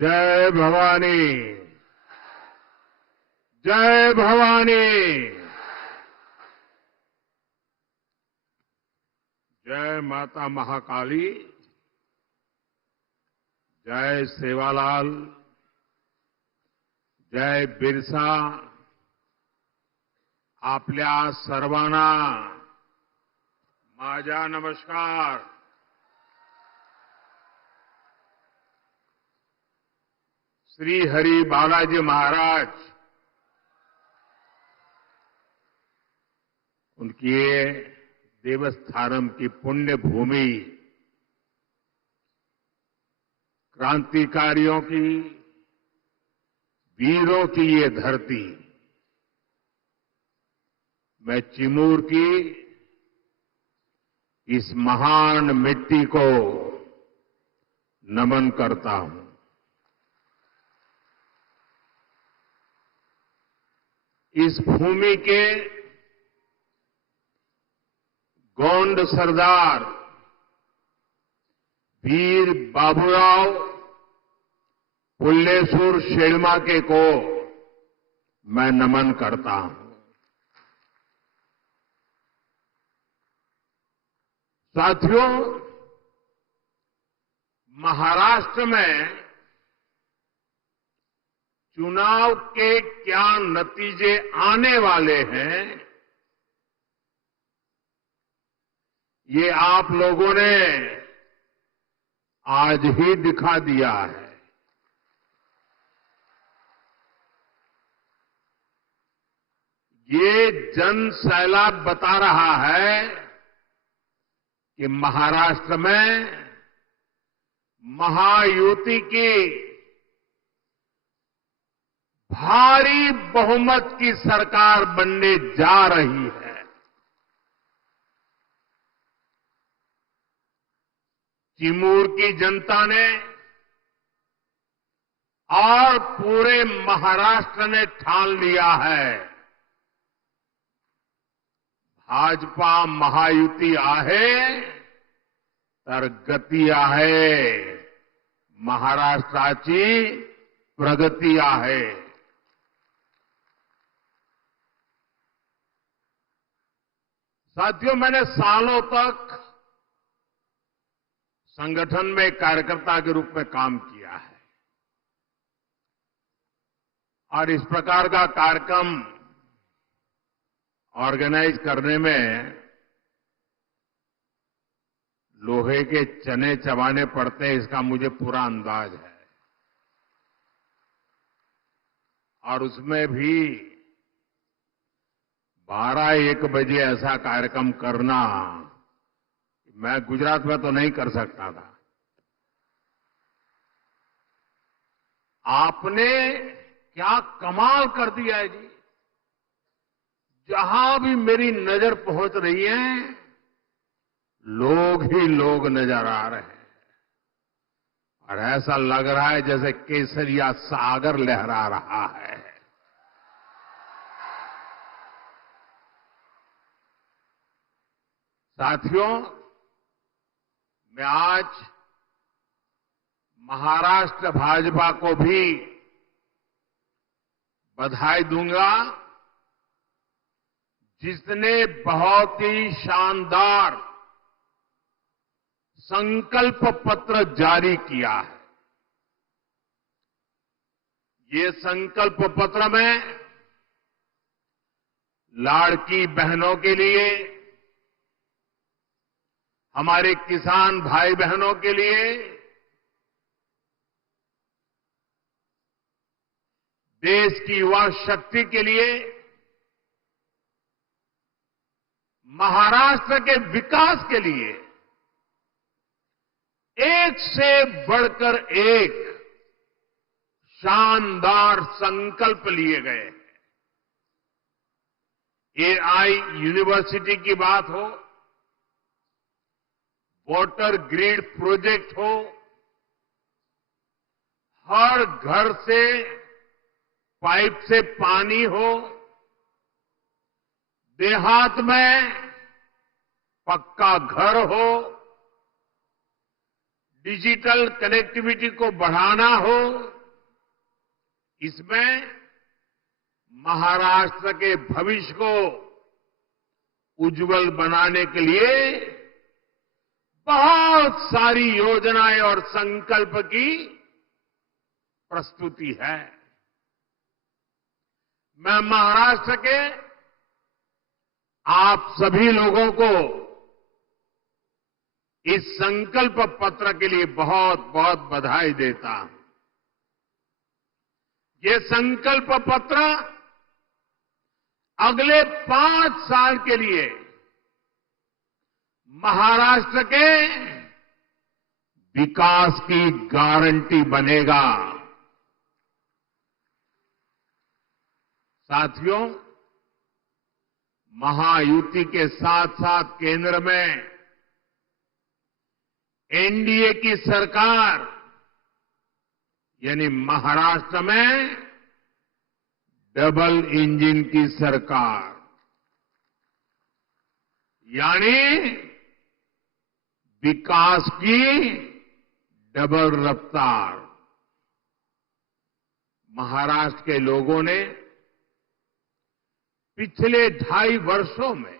जय भवानी, जय भवानी, जय माता महाकाली, जय सेवालाल, जय बिरसा. आपल्या सर्वांना माझा नमस्कार. श्री हरि बालाजी महाराज उनकी ये देवस्थानम की पुण्य भूमि, क्रांतिकारियों की, वीरों की ये धरती, मैं चिमूर की इस महान मिट्टी को नमन करता हूं. इस भूमि के गोंड सरदार वीर बाबूराव पुल्लेसूर शेळमाके को मैं नमन करता हूं. साथियों, महाराष्ट्र में चुनाव के क्या नतीजे आने वाले हैं, ये आप लोगों ने आज ही दिखा दिया है. ये जन सैलाब बता रहा है कि महाराष्ट्र में महायुति की भारी बहुमत की सरकार बनने जा रही है. चिमूर की जनता ने और पूरे महाराष्ट्र ने ठान लिया है, भाजपा महायुती आहे तर गती आहे, महाराष्ट्राची प्रगती आहे. साथियों, मैंने सालों तक संगठन में कार्यकर्ता के रूप में काम किया है और इस प्रकार का कार्यक्रम ऑर्गेनाइज करने में लोहे के चने चबाने पड़ते हैं, इसका मुझे पूरा अंदाज है. और उसमें भी 12-1 बजे ऐसा कार्यक्रम करना, मैं गुजरात में तो नहीं कर सकता था. आपने क्या कमाल कर दिया है जी. जहां भी मेरी नजर पहुंच रही है, लोग ही लोग नजर आ रहे हैं और ऐसा लग रहा है जैसे केसरिया सागर लहरा रहा है. साथियों, मैं आज महाराष्ट्र भाजपा को भी बधाई दूंगा, जिसने बहुत ही शानदार संकल्प पत्र जारी किया है. ये संकल्प पत्र में लाड़की बहनों के लिए, हमारे किसान भाई बहनों के लिए, देश की युवा शक्ति के लिए, महाराष्ट्र के विकास के लिए एक से बढ़कर एक शानदार संकल्प लिए गए हैं. एआई यूनिवर्सिटी की बात हो, वाटर ग्रिड प्रोजेक्ट हो, हर घर से पाइप से पानी हो, देहात में पक्का घर हो, डिजिटल कनेक्टिविटी को बढ़ाना हो, इसमें महाराष्ट्र के भविष्य को उज्जवल बनाने के लिए बहुत सारी योजनाएं और संकल्प की प्रस्तुति है। मैं महाराष्ट्र के आप सभी लोगों को इस संकल्प पत्र के लिए बहुत बहुत बधाई देता हूं। ये संकल्प पत्र अगले 5 साल के लिए महाराष्ट्र के विकास की गारंटी बनेगा। साथियों, महायुति के साथ साथ केंद्र में एनडीए की सरकार यानी महाराष्ट्र में डबल इंजन की सरकार यानी विकास की डबल रफ्तार। महाराष्ट्र के लोगों ने पिछले 2.5 वर्षों में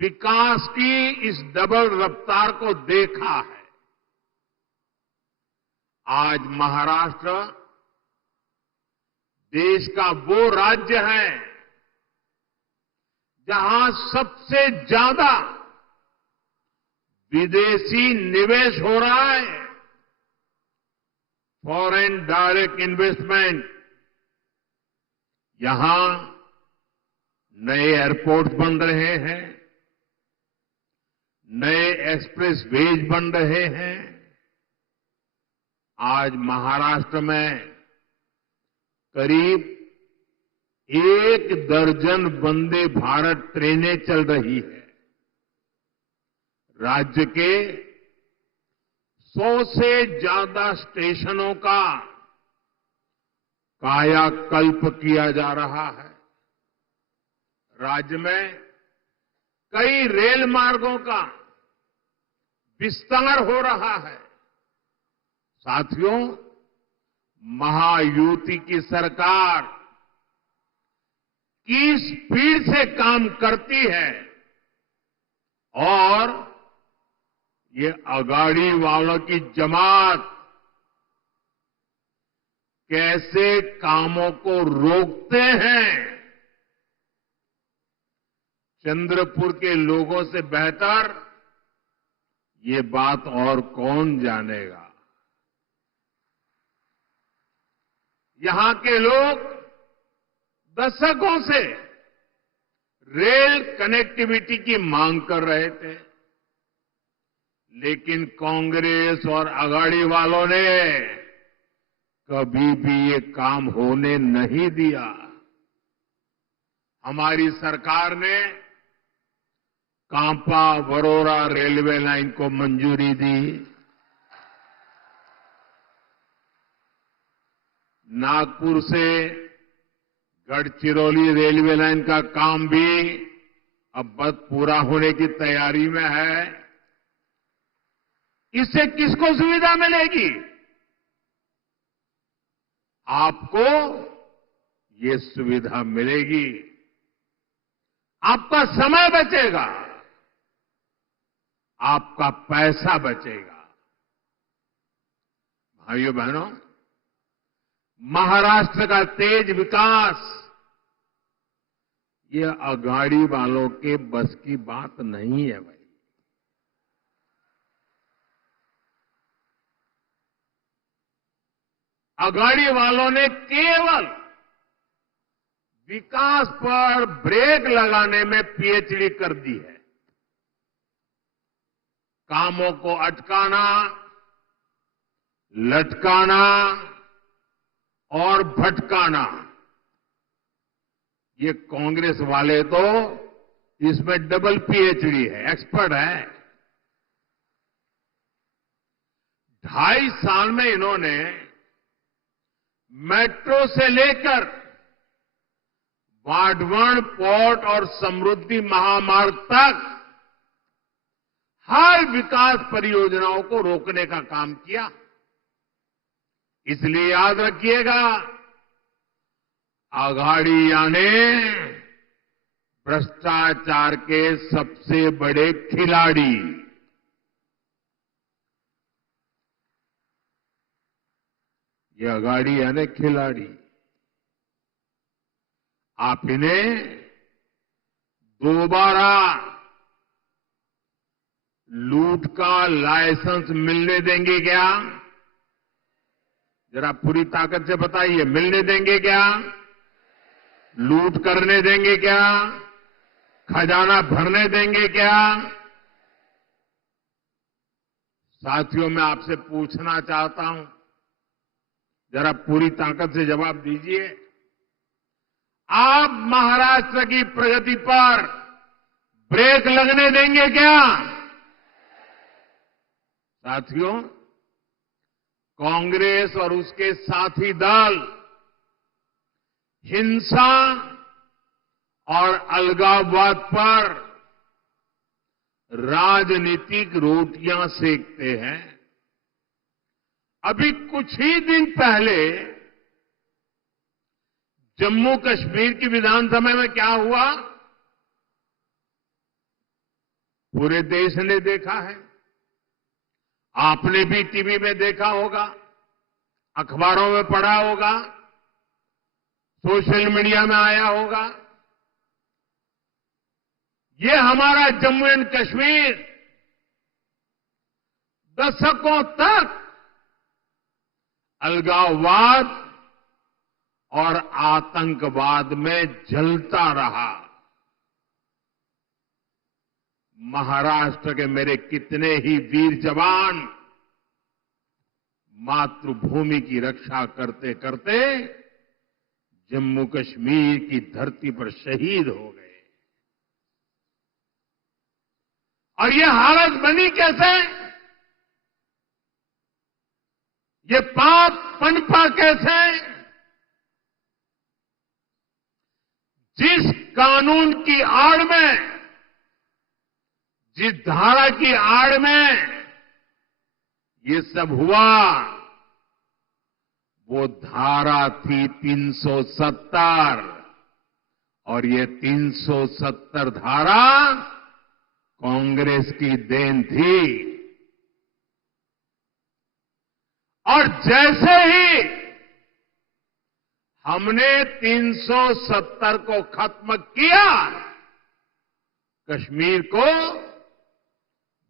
विकास की इस डबल रफ्तार को देखा है। आज महाराष्ट्र देश का वो राज्य है जहां सबसे ज्यादा विदेशी निवेश हो रहा है। फॉरेन डायरेक्ट इन्वेस्टमेंट, यहां नए एयरपोर्ट बन रहे हैं, नए एक्सप्रेस वेज बन रहे हैं। आज महाराष्ट्र में करीब 1 दर्जन वंदे भारत ट्रेनें चल रही है। राज्य के 100 से ज्यादा स्टेशनों का कायाकल्प किया जा रहा है। राज्य में कई रेल मार्गों का विस्तार हो रहा है। साथियों, महायुति की सरकार की स्पीड से काम करती है और ये अगाड़ी वालों की जमात कैसे कामों को रोकते हैं, चंद्रपुर के लोगों से बेहतर ये बात और कौन जानेगा। यहां के लोग दशकों से रेल कनेक्टिविटी की मांग कर रहे थे, लेकिन कांग्रेस और अगाड़ी वालों ने कभी भी ये काम होने नहीं दिया। हमारी सरकार ने कांपा वरोरा रेलवे लाइन को मंजूरी दी। नागपुर से गढ़चिरौली रेलवे लाइन का काम भी अब बस पूरा होने की तैयारी में है। इससे किसको सुविधा मिलेगी? आपको ये सुविधा मिलेगी, आपका समय बचेगा, आपका पैसा बचेगा। भाइयों बहनों, महाराष्ट्र का तेज विकास ये अगाड़ी वालों के बस की बात नहीं है भाई। अगाड़ी वालों ने केवल विकास पर ब्रेक लगाने में पीएचडी कर दी है। कामों को अटकाना, लटकाना और भटकाना, ये कांग्रेस वाले तो इसमें डबल पीएचडी है, एक्सपर्ट है। 2.5 साल में इन्होंने मेट्रो से लेकर वाडवण पोर्ट और समृद्धि महामार्ग तक हर विकास परियोजनाओं को रोकने का काम किया। इसलिए याद रखिएगा, आघाड़िया ने भ्रष्टाचार के सबसे बड़े खिलाड़ी, ये आघाड़िया ने खिलाड़ी, आप इन्हें दोबारा लूट का लाइसेंस मिलने देंगे क्या? जरा पूरी ताकत से बताइए, मिलने देंगे क्या? लूट करने देंगे क्या? खजाना भरने देंगे क्या? साथियों, मैं आपसे पूछना चाहता हूं, जरा पूरी ताकत से जवाब दीजिए। आप महाराष्ट्र की प्रगति पर ब्रेक लगने देंगे क्या? साथियों, कांग्रेस और उसके साथी दल हिंसा और अलगाववाद पर राजनीतिक रोटियां सेकते हैं। अभी कुछ ही दिन पहले जम्मू कश्मीर की विधानसभा में क्या हुआ, पूरे देश ने देखा है। आपने भी टीवी में देखा होगा, अखबारों में पढ़ा होगा, सोशल मीडिया में आया होगा। ये हमारा जम्मू एंड कश्मीर दशकों तक अलगाववाद और आतंकवाद में जलता रहा। महाराष्ट्र के मेरे कितने ही वीर जवान मातृभूमि की रक्षा करते करते जम्मू कश्मीर की धरती पर शहीद हो गए। और ये हालत बनी कैसे? ये पाप पनपा कैसे? जिस कानून की आड़ में, जिस धारा की आड़ में ये सब हुआ, वो धारा थी 370, और ये 370 धारा कांग्रेस की देन थी। और जैसे ही हमने 370 को खत्म किया, कश्मीर को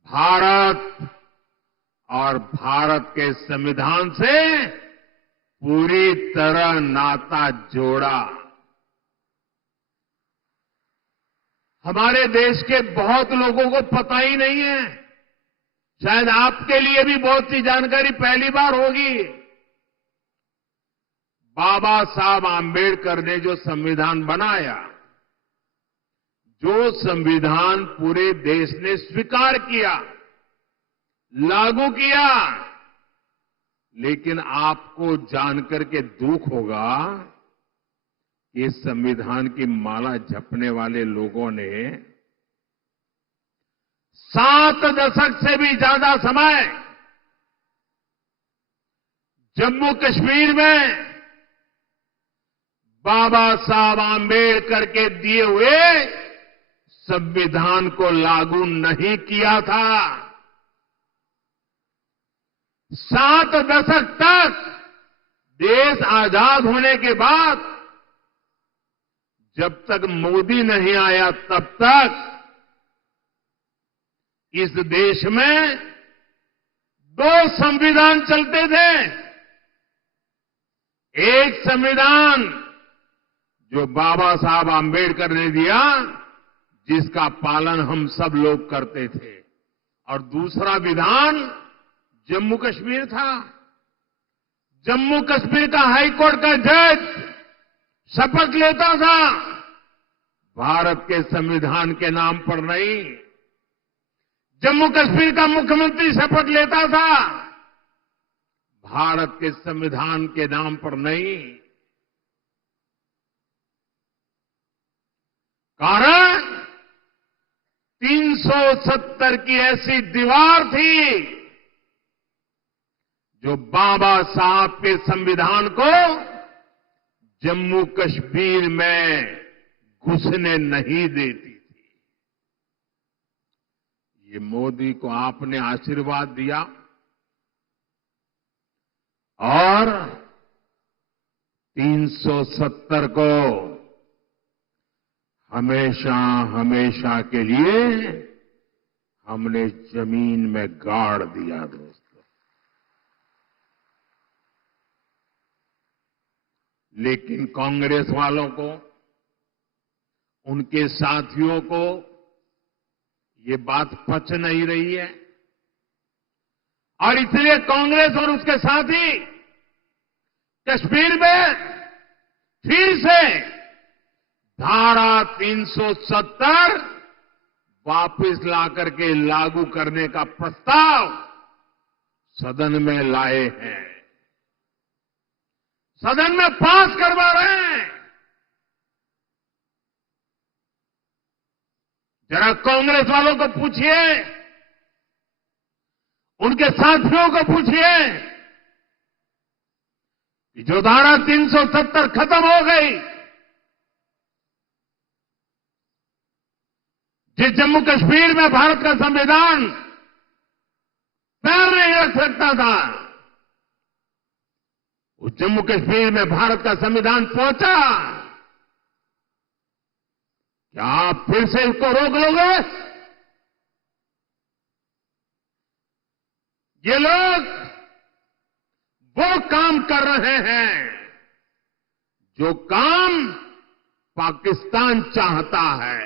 भारत और भारत के संविधान से पूरी तरह नाता जोड़ा। हमारे देश के बहुत लोगों को पता ही नहीं है, शायद आपके लिए भी बहुत सी जानकारी पहली बार होगी। बाबा साहब आंबेडकर ने जो संविधान बनाया, जो संविधान पूरे देश ने स्वीकार किया, लागू किया, लेकिन आपको जानकर के दुख होगा कि इस संविधान की माला जपने वाले लोगों ने 7 दशक से भी ज्यादा समय जम्मू कश्मीर में बाबा साहब आंबेडकर के दिए हुए संविधान को लागू नहीं किया था। 7 दशक तक देश आजाद होने के बाद जब तक मोदी नहीं आया, तब तक इस देश में 2 संविधान चलते थे। एक संविधान जो बाबा साहब आंबेडकर ने दिया, जिसका पालन हम सब लोग करते थे, और दूसरा विधान जम्मू कश्मीर था। जम्मू कश्मीर का हाईकोर्ट का जज शपथ लेता था, भारत के संविधान के नाम पर नहीं। जम्मू कश्मीर का मुख्यमंत्री शपथ लेता था, भारत के संविधान के नाम पर नहीं। कारण 370 की ऐसी दीवार थी जो बाबा साहब के संविधान को जम्मू कश्मीर में घुसने नहीं देती थी। ये मोदी को आपने आशीर्वाद दिया और 370 को हमेशा हमेशा के लिए हमने जमीन में गाड़ दिया दोस्तों। लेकिन कांग्रेस वालों को, उनके साथियों को ये बात पच नहीं रही है और इसलिए कांग्रेस और उसके साथी कश्मीर में फिर से धारा 370 वापस लाकर के लागू करने का प्रस्ताव सदन में लाए हैं, सदन में पास करवा रहे हैं। जरा कांग्रेस वालों को पूछिए, उनके साथियों को पूछिए कि जो धारा 370 खत्म हो गई, जिस जम्मू कश्मीर में भारत का संविधान पैर नहीं रख सकता था, उस जम्मू कश्मीर में भारत का संविधान पहुंचा। क्या आप फिर से इसको रोक लोगे? ये लोग वो काम कर रहे हैं जो काम पाकिस्तान चाहता है।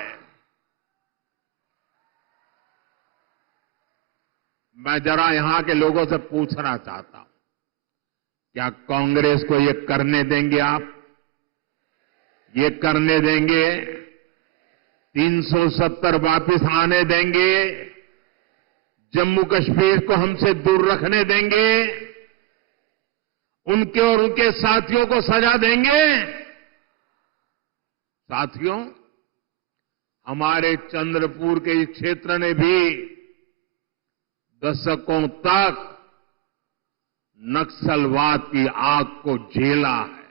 मैं जरा यहां के लोगों से पूछना चाहता हूं, क्या कांग्रेस को ये करने देंगे आप? ये करने देंगे? 370 वापस आने देंगे? जम्मू कश्मीर को हमसे दूर रखने देंगे? उनके और उनके साथियों को सजा देंगे? साथियों, हमारे चंद्रपुर के इस क्षेत्र ने भी दशकों तक नक्सलवाद की आग को झेला है।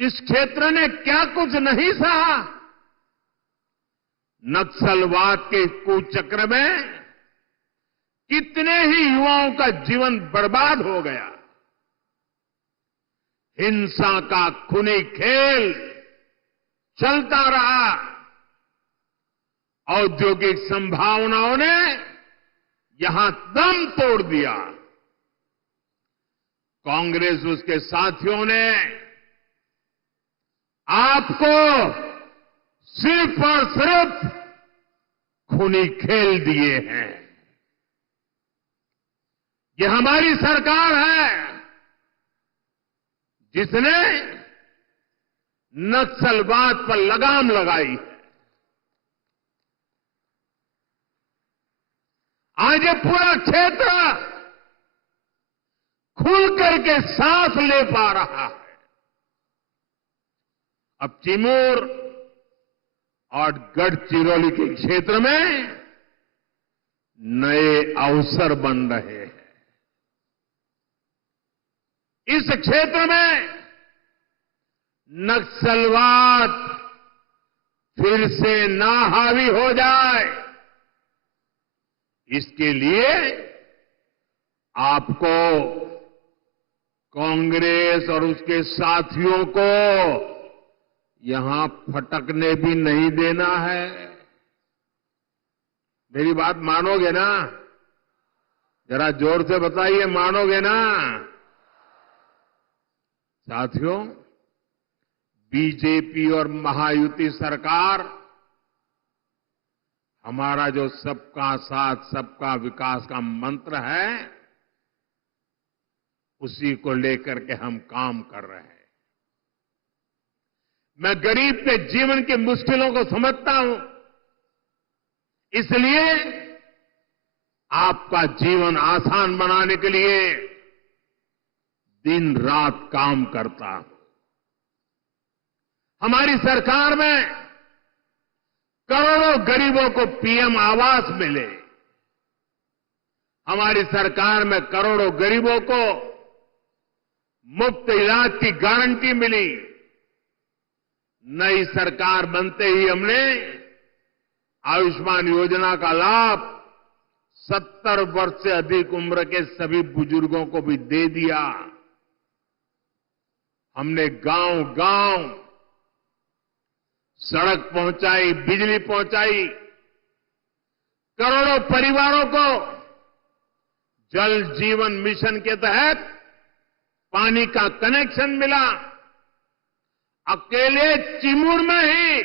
इस क्षेत्र ने क्या कुछ नहीं सहा। नक्सलवाद के कुचक्र में कितने ही युवाओं का जीवन बर्बाद हो गया। हिंसा का खूनी खेल चलता रहा। औद्योगिक संभावनाओं ने यहां दम तोड़ दिया। कांग्रेस उसके साथियों ने आपको सिर्फ और सिर्फ खूनी खेल दिए हैं। ये हमारी सरकार है जिसने नक्सलवाद पर लगाम लगाई है। आज ये पूरा क्षेत्र खुल करके सांस ले पा रहा है। अब चिमूर और गढ़चिरौली के क्षेत्र में नए अवसर बन रहे हैं। इस क्षेत्र में नक्सलवाद फिर से ना हावी हो जाए, इसके लिए आपको कांग्रेस और उसके साथियों को यहां फटकने भी नहीं देना है। मेरी बात मानोगे ना? जरा जोर से बताइए, मानोगे ना? साथियों, बीजेपी और महायुति सरकार हमारा जो सबका साथ सबका विकास का मंत्र है, उसी को लेकर के हम काम कर रहे हैं। मैं गरीब के जीवन की मुश्किलों को समझता हूं, इसलिए आपका जीवन आसान बनाने के लिए दिन रात काम करता हूं। हमारी सरकार में करोड़ों गरीबों को पीएम आवास मिले। हमारी सरकार में करोड़ों गरीबों को मुफ्त इलाज की गारंटी मिली। नई सरकार बनते ही हमने आयुष्मान योजना का लाभ 70 वर्ष से अधिक उम्र के सभी बुजुर्गों को भी दे दिया। हमने गांव-गांव सड़क पहुंचाई, बिजली पहुंचाई, करोड़ों परिवारों को जल जीवन मिशन के तहत पानी का कनेक्शन मिला। अकेले चिमूर में ही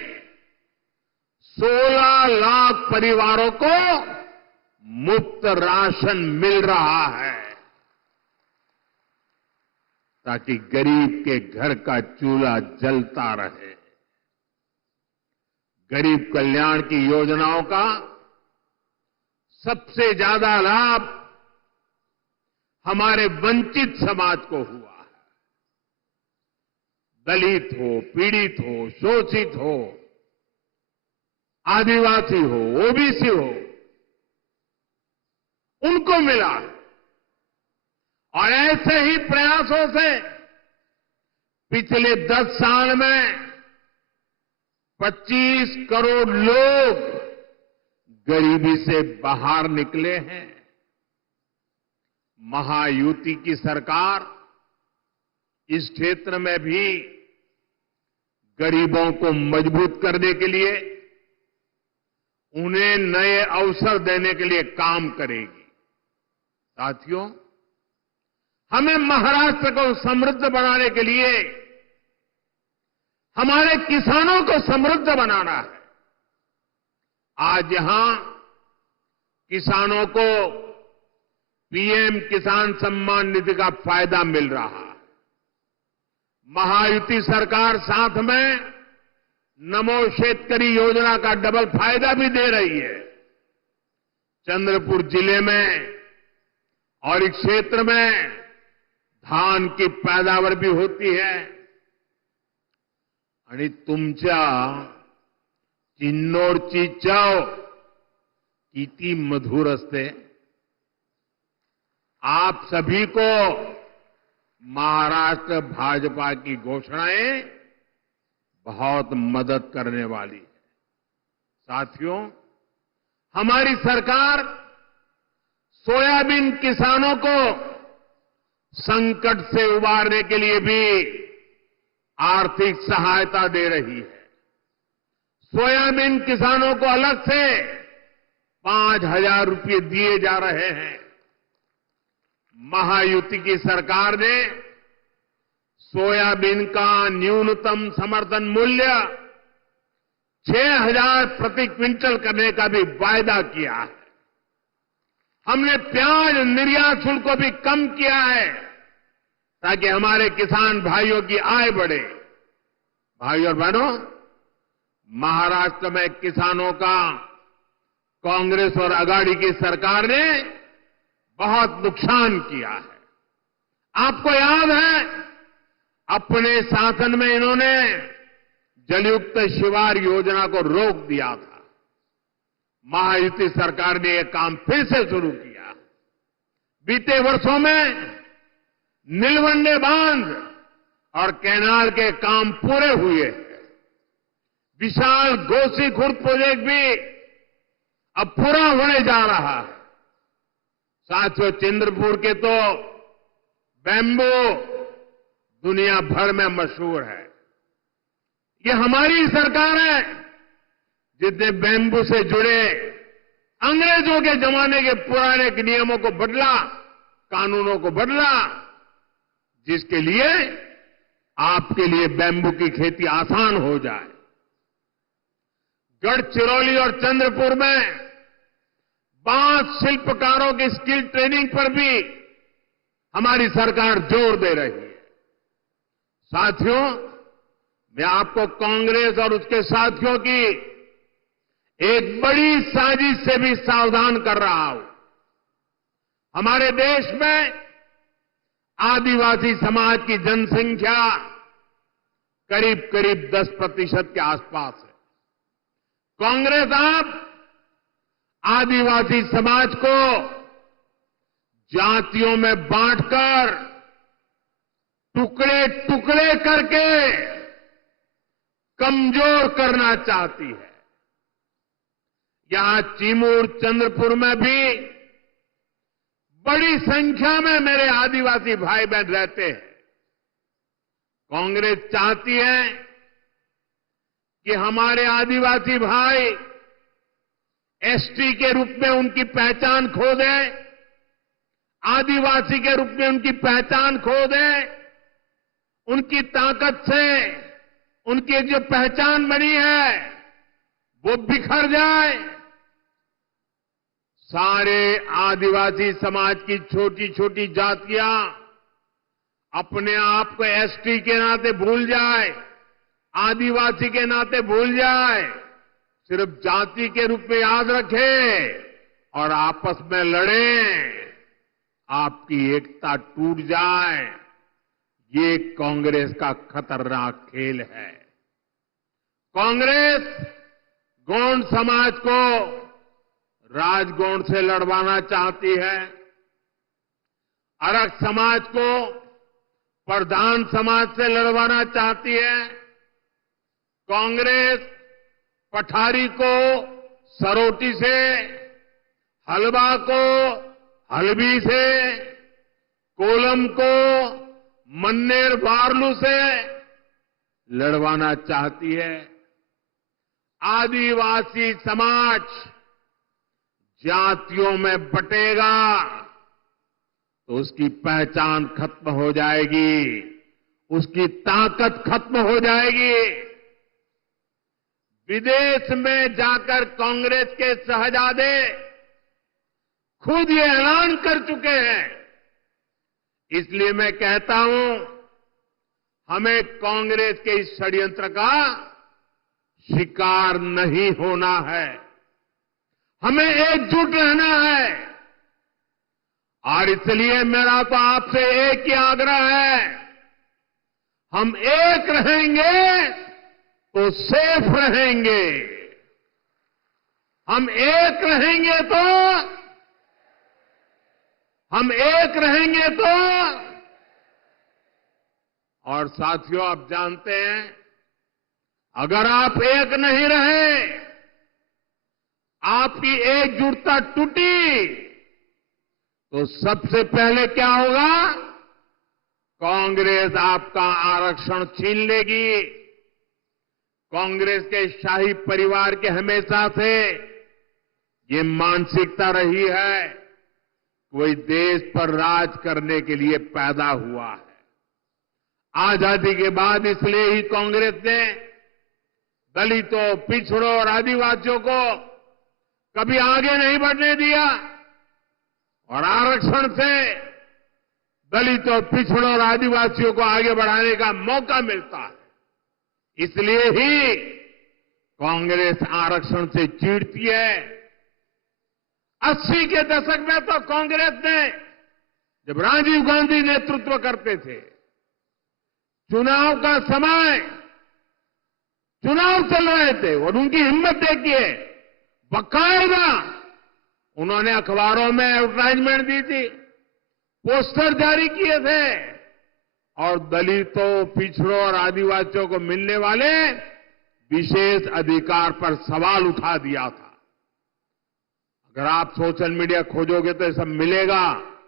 16 लाख परिवारों को मुफ्त राशन मिल रहा है, ताकि गरीब के घर का चूल्हा जलता रहे। गरीब कल्याण की योजनाओं का सबसे ज्यादा लाभ हमारे वंचित समाज को हुआ है। दलित हो, पीड़ित हो, शोषित हो, आदिवासी हो, ओबीसी हो, उनको मिला। और ऐसे ही प्रयासों से पिछले 10 साल में 25 करोड़ लोग गरीबी से बाहर निकले हैं। महायुति की सरकार इस क्षेत्र में भी गरीबों को मजबूत करने के लिए, उन्हें नए अवसर देने के लिए काम करेगी। साथियों, हमें महाराष्ट्र को समृद्ध बनाने के लिए हमारे किसानों को समृद्ध बनाना है। आज यहां किसानों को पीएम किसान सम्मान निधि का फायदा मिल रहा है। महायुति सरकार साथ में नमो शेतकरी योजना का डबल फायदा भी दे रही है। चंद्रपुर जिले में और इस क्षेत्र में धान की पैदावार भी होती है। आणि तुमच्या किन्नौरची चव किती मधुर असते। आप सभी को महाराष्ट्र भाजपा की घोषणाएं बहुत मदद करने वाली है। साथियों, हमारी सरकार सोयाबीन किसानों को संकट से उबारने के लिए भी आर्थिक सहायता दे रही है। सोयाबीन किसानों को अलग से 5,000 रुपये दिए जा रहे हैं। महायुति की सरकार ने सोयाबीन का न्यूनतम समर्थन मूल्य 6,000 प्रति क्विंटल करने का भी वायदा किया है। हमने प्याज निर्यात शुल्क को भी कम किया है, ताकि हमारे किसान भाइयों की आय बढ़े। भाइयों और बहनों, महाराष्ट्र में किसानों का कांग्रेस और अघाड़ी की सरकार ने बहुत नुकसान किया है। आपको याद है, अपने शासन में इन्होंने जलयुक्त शिवार योजना को रोक दिया था। महायुति सरकार ने यह काम फिर से शुरू किया। बीते वर्षों में नीलवंडे बांध और कैनाल के काम पूरे हुए। विशाल गोसी खुर्द प्रोजेक्ट भी अब पूरा होने जा रहा है। साथियों, चंद्रपुर के तो बैम्बू दुनिया भर में मशहूर है। ये हमारी सरकार है जिसने बैम्बू से जुड़े अंग्रेजों के जमाने के पुराने नियमों को बदला, कानूनों को बदला, जिसके लिए आपके लिए बैम्बू की खेती आसान हो जाए। गढ़चिरौली और चंद्रपुर में बांस शिल्पकारों की स्किल ट्रेनिंग पर भी हमारी सरकार जोर दे रही है। साथियों, मैं आपको कांग्रेस और उसके साथियों की एक बड़ी साजिश से भी सावधान कर रहा हूं। हमारे देश में आदिवासी समाज की जनसंख्या करीब करीब 10% के आसपास है। कांग्रेस अब आदिवासी समाज को जातियों में बांटकर टुकड़े टुकड़े करके कमजोर करना चाहती है। यहां चिमूर चंद्रपुर में भी बड़ी संख्या में मेरे आदिवासी भाई बहन रहते हैं। कांग्रेस चाहती है कि हमारे आदिवासी भाई एसटी के रूप में उनकी पहचान खो दें, आदिवासी के रूप में उनकी पहचान खो दें, उनकी ताकत से उनकी एक जो पहचान बनी है वो बिखर जाए। सारे आदिवासी समाज की छोटी छोटी जातियां अपने आप को एसटी के नाते भूल जाए, आदिवासी के नाते भूल जाए, सिर्फ जाति के रूप में याद रखें और आपस में लड़ें, आपकी एकता टूट जाए। ये कांग्रेस का खतरनाक खेल है। कांग्रेस गौंड समाज को राजगौंड से लड़वाना चाहती है, अरग समाज को प्रधान समाज से लड़वाना चाहती है, कांग्रेस पठारी को सरोटी से, हलवा को हलबी से, कोलम को मन्नेर वारलू से लड़वाना चाहती है। आदिवासी समाज जातियों में बटेगा तो उसकी पहचान खत्म हो जाएगी, उसकी ताकत खत्म हो जाएगी। विदेश में जाकर कांग्रेस के शहजादे खुद ये ऐलान कर चुके हैं। इसलिए मैं कहता हूं, हमें कांग्रेस के इस षड्यंत्र का शिकार नहीं होना है, हमें एकजुट रहना है। और इसलिए मेरा तो आपसे एक ही आग्रह है, हम एक रहेंगे तो सेफ रहेंगे, हम एक रहेंगे तो और साथियों, आप जानते हैं, अगर आप एक नहीं रहे, आपकी एकजुटता टूटी, तो सबसे पहले क्या होगा? कांग्रेस आपका आरक्षण छीन लेगी। कांग्रेस के शाही परिवार के हमेशा से ये मानसिकता रही है, कोई देश पर राज करने के लिए पैदा हुआ है। आजादी के बाद इसलिए ही कांग्रेस ने दलितों, पिछड़ों और आदिवासियों को कभी आगे नहीं बढ़ने दिया और आरक्षण से दलितों, पिछड़ों और आदिवासियों को आगे बढ़ाने का मौका मिलता है। इसलिए ही कांग्रेस आरक्षण से चिढ़ती है। 80 के दशक में तो कांग्रेस ने, जब राजीव गांधी नेतृत्व करते थे, चुनाव का समय, चुनाव चल रहे थे और उनकी हिम्मत देखिए, बाकायदा उन्होंने अखबारों में एडवर्टाइजमेंट दी थी, पोस्टर जारी किए थे और दलितों, पिछड़ों और आदिवासियों को मिलने वाले विशेष अधिकार पर सवाल उठा दिया था। अगर आप सोशल मीडिया खोजोगे तो ये सब मिलेगा।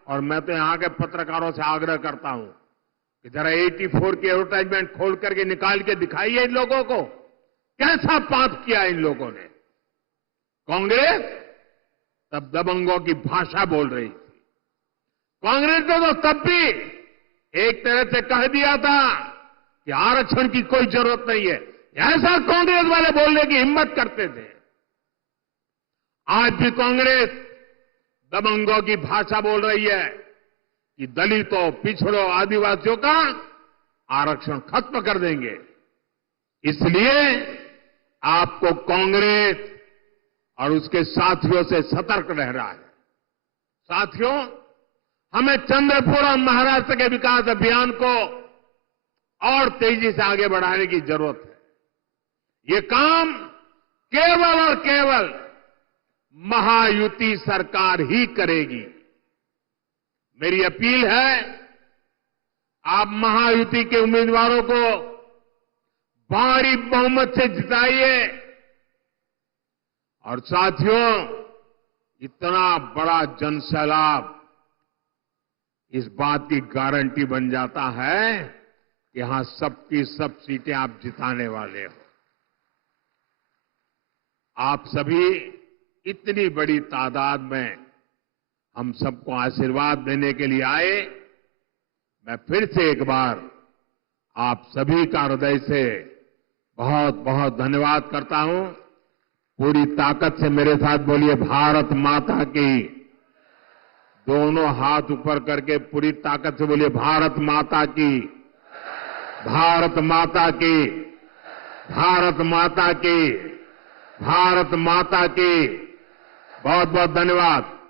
और मैं तो यहां के पत्रकारों से आग्रह करता हूं कि जरा 84 की एडवर्टाइजमेंट खोल करके निकाल के दिखाइए इन लोगों को, कैसा पाप किया इन लोगों ने। कांग्रेस तब दबंगों की भाषा बोल रही थी। कांग्रेस ने तो तब भी एक तरह से कह दिया था कि आरक्षण की कोई जरूरत नहीं है, ऐसा कांग्रेस वाले बोलने की हिम्मत करते थे। आज भी कांग्रेस दबंगों की भाषा बोल रही है कि दलितों, पिछड़ों, आदिवासियों का आरक्षण खत्म कर देंगे। इसलिए आपको कांग्रेस और उसके साथियों से सतर्क रहना है। साथियों, हमें चंद्रपुर और महाराष्ट्र के विकास अभियान को और तेजी से आगे बढ़ाने की जरूरत है। ये काम केवल और केवल महायुति सरकार ही करेगी। मेरी अपील है, आप महायुति के उम्मीदवारों को भारी बहुमत से जिताइए। और साथियों, इतना बड़ा जनसैलाब इस बात की गारंटी बन जाता है कि यहां सबकी सब सीटें आप जिताने वाले हो। आप सभी इतनी बड़ी तादाद में हम सबको आशीर्वाद देने के लिए आए। मैं फिर से एक बार आप सभी का हृदय से बहुत बहुत धन्यवाद करता हूं। पूरी ताकत से मेरे साथ बोलिए, भारत माता की। दोनों हाथ ऊपर करके पूरी ताकत से बोलिए, भारत माता की, भारत माता की, भारत माता की, भारत माता की। बहुत बहुत धन्यवाद।